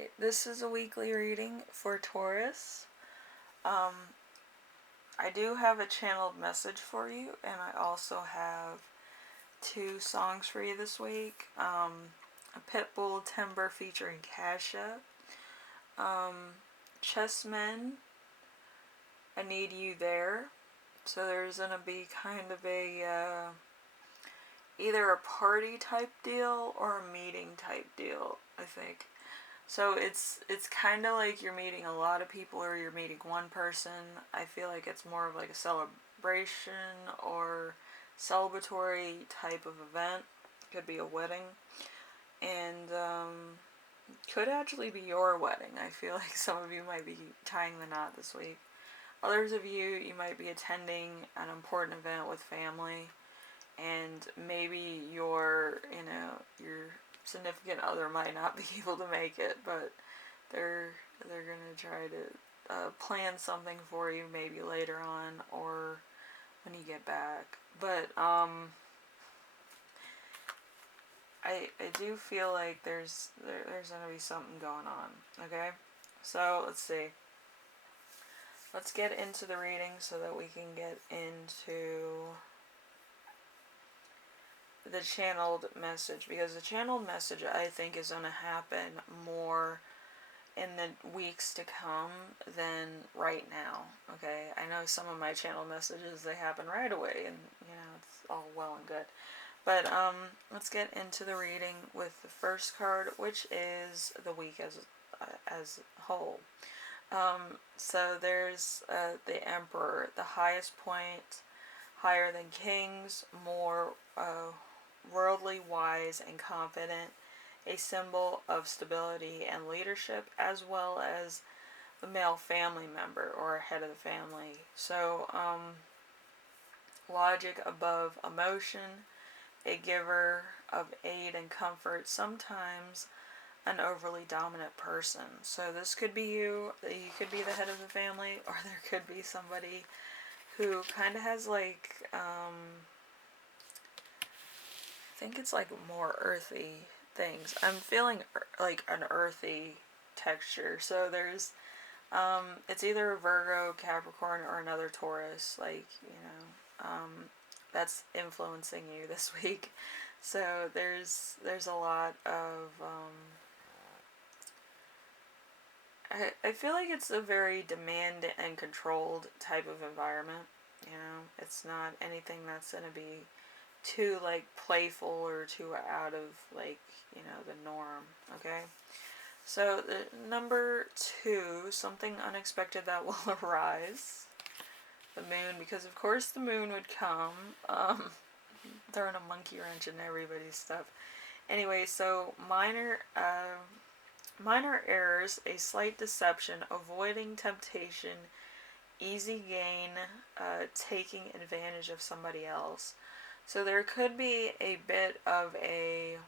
Alright, this is a weekly reading for Taurus. I do have a channeled message for you, and I also have 2 songs for you this week. A Pitbull Timber featuring Kasha. Chessmen, I Need You There. So there's going to be kind of a, either a party type deal or a meeting type deal, I think. So it's kind of like you're meeting a lot of people or you're meeting one person. I feel like it's more of like a celebration or celebratory type of event. Could be a wedding. And could actually be your wedding. I feel like some of you might be tying the knot this week. Others of you might be attending an important event with family. And maybe your significant other might not be able to make it, but they're gonna try to plan something for you maybe later on or when you get back. But I do feel like there's gonna be something going on. Okay, so let's see. Let's get into the reading so that we can get into the channeled message, because the channeled message I think is going to happen more in the weeks to come than right now. Okay, I know some of my channel messages, they happen right away, and it's all well and good, but let's get into the reading with the first card, which is the week as a whole. So there's the Emperor, the highest point, higher than kings, more worldly, wise, and confident, a symbol of stability and leadership, as well as the male family member or head of the family. So, logic above emotion, a giver of aid and comfort, sometimes an overly dominant person. So this could be you could be the head of the family, or there could be somebody who kind of has like, I think it's like more earthy things. I'm feeling like an earthy texture. So there's, it's either a Virgo, Capricorn, or another Taurus, like, that's influencing you this week. So there's a lot of, I feel like it's a very demand and controlled type of environment. It's not anything that's going to be too like playful or too out of like the norm. Okay, so the number 2, something unexpected that will arise, the moon, because of course the moon would come. Throwing a monkey wrench in everybody's stuff. Anyway, so minor errors, a slight deception, avoiding temptation, easy gain, taking advantage of somebody else. So there could be a bit of a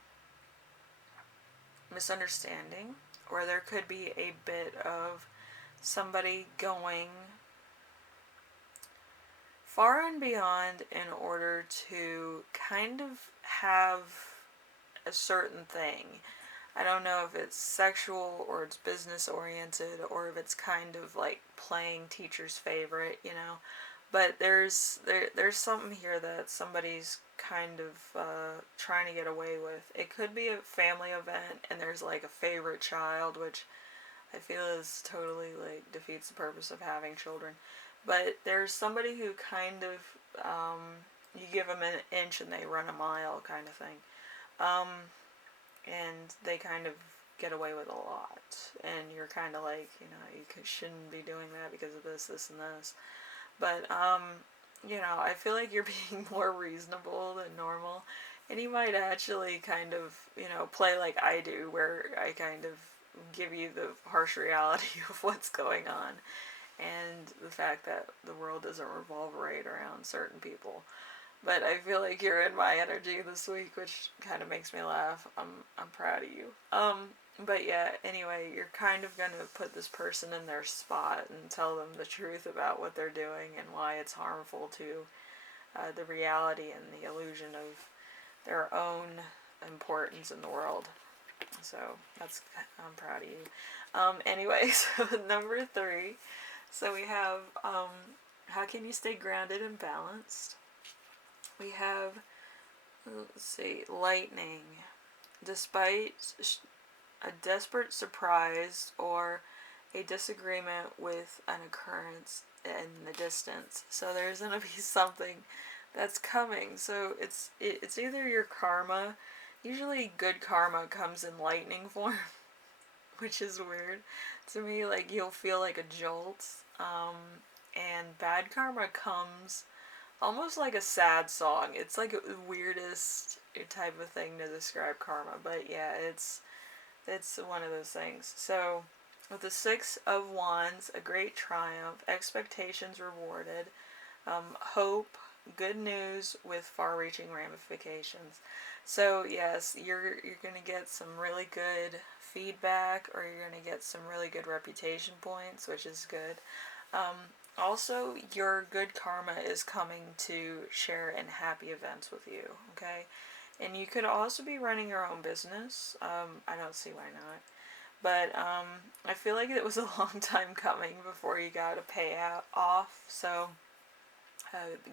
misunderstanding, or there could be a bit of somebody going far and beyond in order to kind of have a certain thing. I don't know if it's sexual or it's business oriented or if it's kind of like playing teacher's favorite, but there's something here that somebody's kind of trying to get away with. It could be a family event and there's like a favorite child, which I feel is totally like defeats the purpose of having children. But there's somebody who kind of, you give them an inch and they run a mile kind of thing. And they kind of get away with a lot. And you're kind of like, you shouldn't be doing that because of this, this, and this. But, I feel like you're being more reasonable than normal. And you might actually kind of, play like I do, where I kind of give you the harsh reality of what's going on. And the fact that the world doesn't revolve right around certain people. But I feel like you're in my energy this week, which kind of makes me laugh. I'm proud of you. But yeah, anyway, you're kind of going to put this person in their spot and tell them the truth about what they're doing and why it's harmful to the reality and the illusion of their own importance in the world. So I'm proud of you. Anyway, so number 3. So we have how can you stay grounded and balanced? We have, let's see, lightning. Despite a desperate surprise or a disagreement with an occurrence in the distance. So there's going to be something that's coming. So it's either your karma. Usually good karma comes in lightning form, which is weird to me. Like you'll feel like a jolt. And bad karma comes almost like a sad song. It's like the weirdest type of thing to describe karma, but yeah, it's one of those things. So with the 6 of Wands, a great triumph, expectations rewarded, hope, good news with far-reaching ramifications. So yes, you're gonna get some really good feedback, or you're gonna get some really good reputation points, which is good. Also, your good karma is coming to share in happy events with you, okay? And you could also be running your own business. I don't see why not. But I feel like it was a long time coming before you got a payout off. So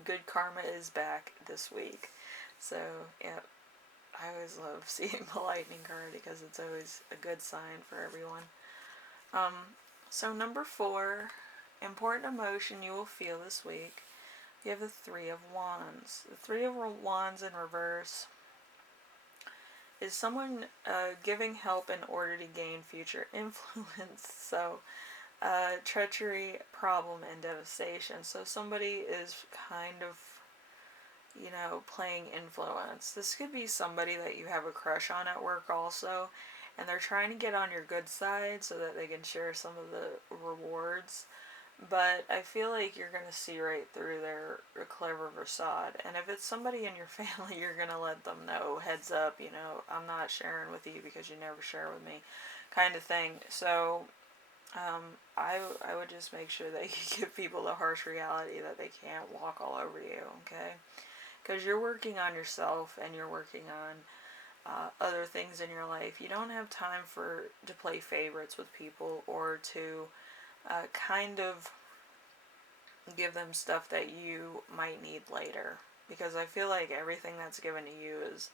good karma is back this week. So yeah, I always love seeing the lightning card because it's always a good sign for everyone. So number 4, important emotion you will feel this week. You have the 3 of Wands. The 3 of Wands in reverse is someone giving help in order to gain future influence. So treachery, problem, and devastation. So somebody is kind of, playing influence. This could be somebody that you have a crush on at work also, and they're trying to get on your good side so that they can share some of the rewards. But I feel like you're going to see right through their clever facade. And if it's somebody in your family, you're going to let them know, heads up, I'm not sharing with you because you never share with me, kind of thing. So I would just make sure that you give people the harsh reality that they can't walk all over you, okay? Because you're working on yourself and you're working on other things in your life. You don't have time to play favorites with people or to kind of give them stuff that you might need later, because I feel like everything that's given to you is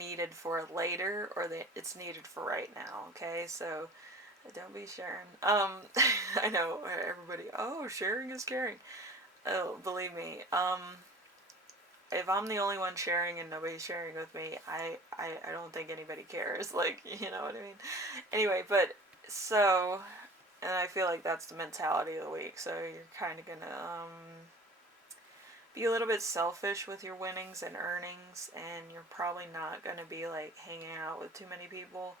needed for later, or that it's needed for right now, okay? So don't be sharing. I know everybody, oh, sharing is caring. Oh, believe me, if I'm the only one sharing and nobody's sharing with me, I don't think anybody cares, like, you know what I mean? Anyway, but so, and I feel like that's the mentality of the week. So you're kind of gonna be a little bit selfish with your winnings and earnings, and you're probably not gonna be like hanging out with too many people.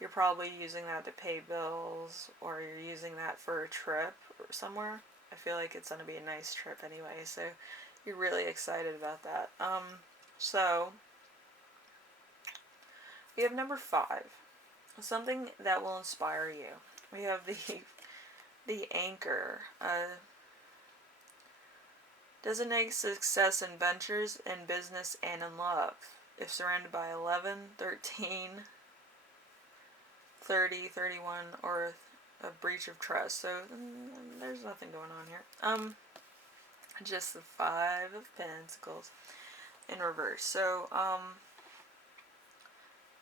You're probably using that to pay bills, or you're using that for a trip or somewhere. I feel like it's gonna be a nice trip anyway. So you're really excited about that. So we have number 5, something that will inspire you. We have the anchor. Designate success in ventures, in business, and in love. If surrounded by 11, 13, 30, 31, or a breach of trust. So there's nothing going on here. Just the 5 of Pentacles in reverse. So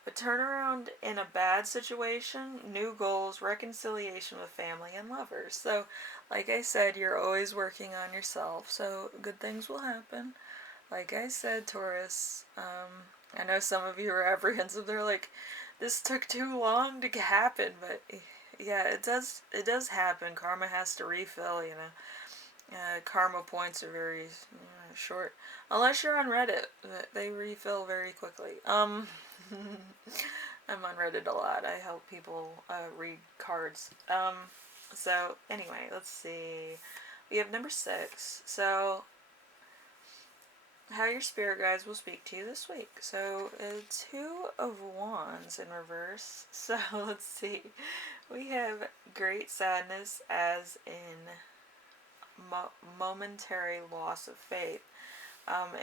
a turnaround in a bad situation, new goals, reconciliation with family and lovers. So, like I said, you're always working on yourself, so good things will happen. Like I said, Taurus, I know some of you are apprehensive. They're like, this took too long to happen, but yeah, it does happen. Karma has to refill, karma points are very short. Unless you're on Reddit. They refill very quickly. I'm on Reddit a lot. I help people read cards. So, anyway, let's see. We have number 6. So, how your spirit guides will speak to you this week. So, 2 of Wands in reverse. So, let's see. We have great sadness, as in momentary loss of faith,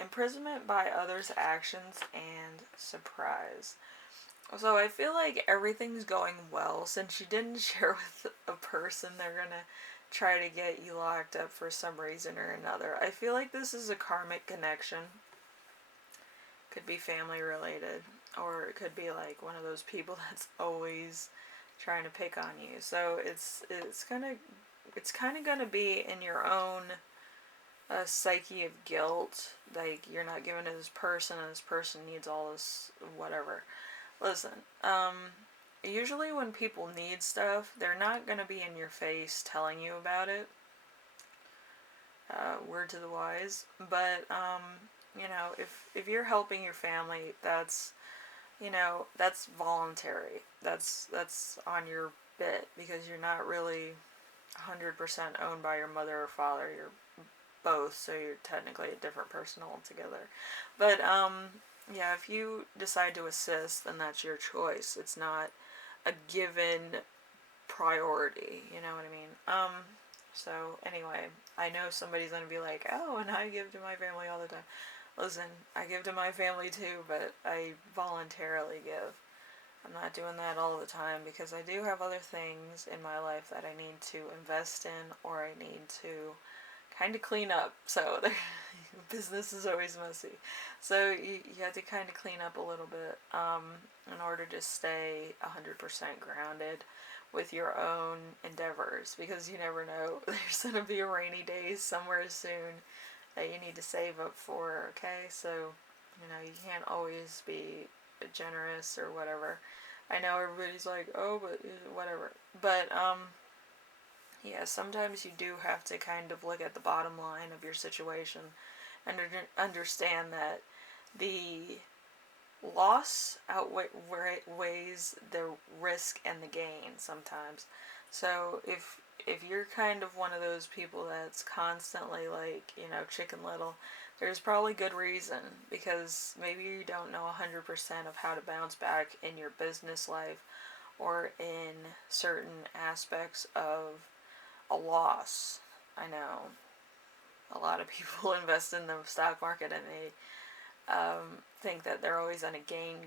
imprisonment by others' actions, and surprise. So I feel like everything's going well. Since you didn't share with a person, they're gonna try to get you locked up for some reason or another. I feel like this is a karmic connection. Could be family related, or it could be like one of those people that's always trying to pick on you. So it's kind of gonna be in your own psyche of guilt. Like, you're not giving to this person, and this person needs all this whatever. Listen, usually when people need stuff, they're not gonna be in your face telling you about it. Word to the wise. But you know, if you're helping your family, that's, you know, that's voluntary. That's on your bit, because you're not really 100% owned by your mother or father. You're both, so you're technically a different person altogether. But yeah, if you decide to assist, then that's your choice. It's not a given priority. You know what I mean? So anyway, I know somebody's gonna be like, "Oh, and I give to my family all the time." Listen, I give to my family too, but I voluntarily give. I'm not doing that all the time, because I do have other things in my life that I need to invest in, or I need to kind of clean up. So business is always messy. So you have to kind of clean up a little bit in order to stay 100% grounded with your own endeavors, because you never know. There's going to be a rainy day somewhere soon that you need to save up for, okay? So, you know, you can't always be generous or whatever. I know everybody's like, oh, but whatever. But, yeah, sometimes you do have to kind of look at the bottom line of your situation and understand that the loss outweighs the risk and the gain sometimes. So if you're kind of one of those people that's constantly like, you know, Chicken Little, there's probably good reason, because maybe you don't know 100% of how to bounce back in your business life or in certain aspects of a loss. I know a lot of people invest in the stock market, and they think that they're always on a gain,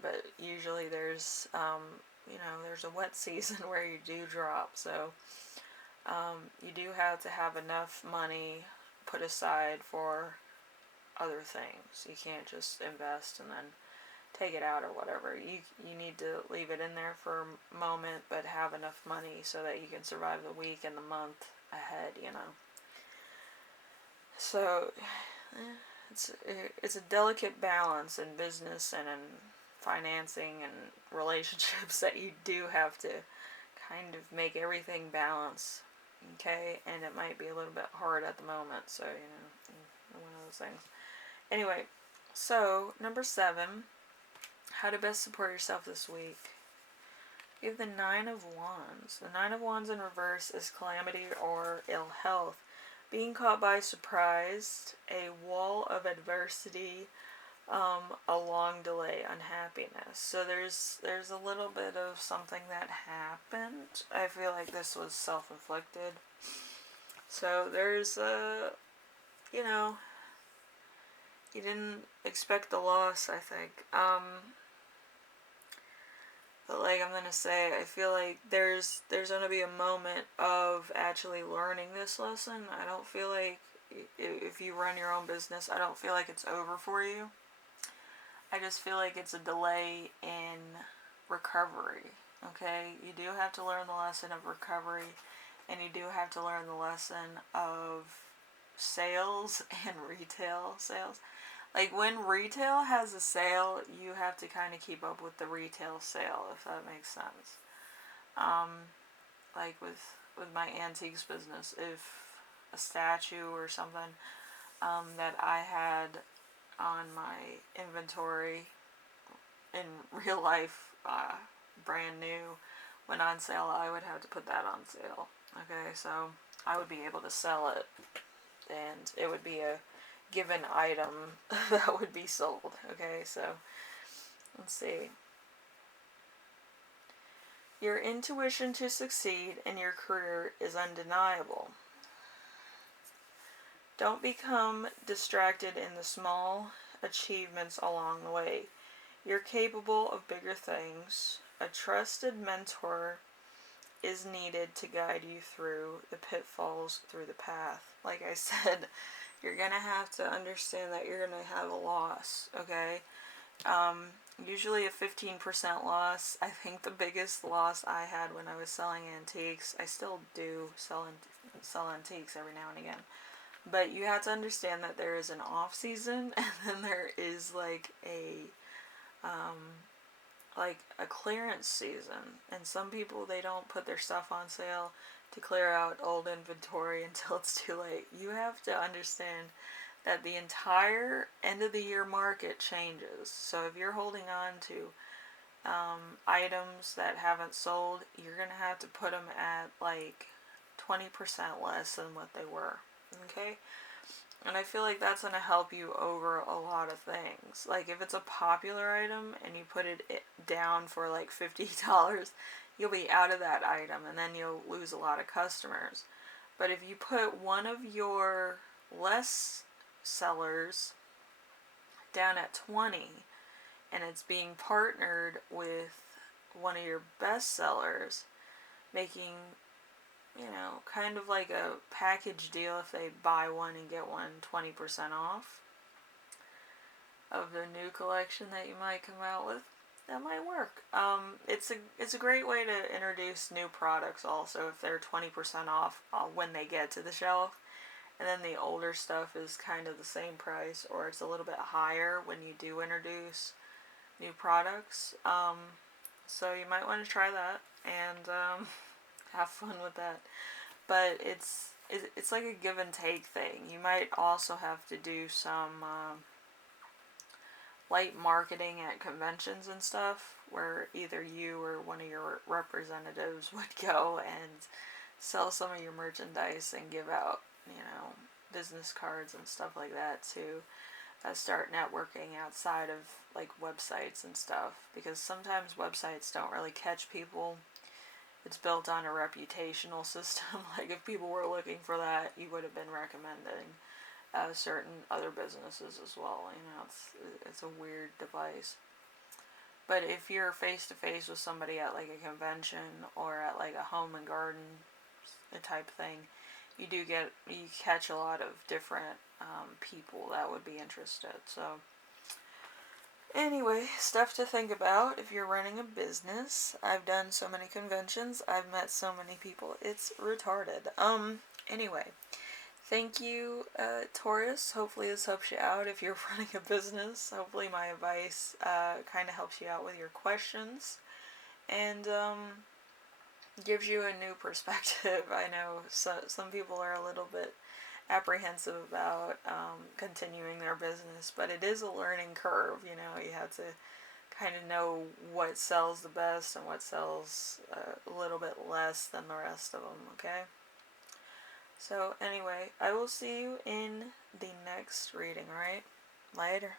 but usually there's, you know, there's a wet season where you do drop. So you do have to have enough money put aside for other things. You can't just invest and then take it out or whatever. You need to leave it in there for a moment, but have enough money so that you can survive the week and the month ahead, you know. So it's a delicate balance in business and in financing and relationships, that you do have to kind of make everything balance, okay? And it might be a little bit hard at the moment, so, you know, one of those things. Anyway, so number 7, how to best support yourself this week. You have the 9 of Wands. The 9 of Wands in reverse is calamity or ill health. Being caught by surprise, a wall of adversity, a long delay, unhappiness. So there's a little bit of something that happened. I feel like this was self-inflicted. So there's you know, you didn't expect the loss, I think. But like I'm gonna say, I feel like there's gonna be a moment of actually learning this lesson. I don't feel like if you run your own business, I don't feel like it's over for you. I just feel like it's a delay in recovery. Okay, you do have to learn the lesson of recovery, and you do have to learn the lesson of sales and retail sales. Like, when retail has a sale, you have to kind of keep up with the retail sale, if that makes sense. Like with my antiques business, if a statue or something that I had on my inventory in real life, brand new, went on sale, I would have to put that on sale. Okay, so I would be able to sell it, and it would be a given item that would be sold. Okay, so let's see. Your intuition to succeed in your career is undeniable. Don't become distracted in the small achievements along the way. You're capable of bigger things. A trusted mentor is needed to guide you through the pitfalls through the path. Like I said, you're going to have to understand that you're going to have a loss, okay? Usually a 15% loss. I think the biggest loss I had when I was selling antiques, I still do sell antiques every now and again, but you have to understand that there is an off season and then there is like a clearance season, and some people, they don't put their stuff on sale to clear out old inventory until it's too late. You have to understand that the entire end of the year market changes. So if you're holding on to items that haven't sold, you're gonna have to put them at like 20% less than what they were, okay? And I feel like that's going to help you over a lot of things. Like if it's a popular item and you put it down for like $50, you'll be out of that item and then you'll lose a lot of customers. But if you put one of your less sellers down at 20 and it's being partnered with one of your best sellers, making, you know, kind of like a package deal if they buy one and get one 20% off of the new collection that you might come out with, that might work. It's a great way to introduce new products also if they're 20% off when they get to the shelf, and then the older stuff is kind of the same price or it's a little bit higher when you do introduce new products. So you might want to try that and have fun with that. But it's like a give and take thing. You might also have to do some light marketing at conventions and stuff, where either you or one of your representatives would go and sell some of your merchandise and give out, you know, business cards and stuff like that to start networking outside of like websites and stuff, because sometimes websites don't really catch people. It's built on a reputational system. Like if people were looking for that, you would have been recommending certain other businesses as well. You know, it's a weird device. But if you're face to face with somebody at like a convention or at like a home and garden type thing, you catch a lot of different people that would be interested. So anyway, stuff to think about if you're running a business. I've done so many conventions. I've met so many people. It's retarded. Anyway, thank you, Taurus. Hopefully this helps you out if you're running a business. Hopefully my advice kind of helps you out with your questions and gives you a new perspective. I know some people are a little bit apprehensive about continuing their business, but it is a learning curve. You know, you have to kind of know what sells the best and what sells a little bit less than the rest of them, okay? So anyway, I will see you in the next reading, alright? Later.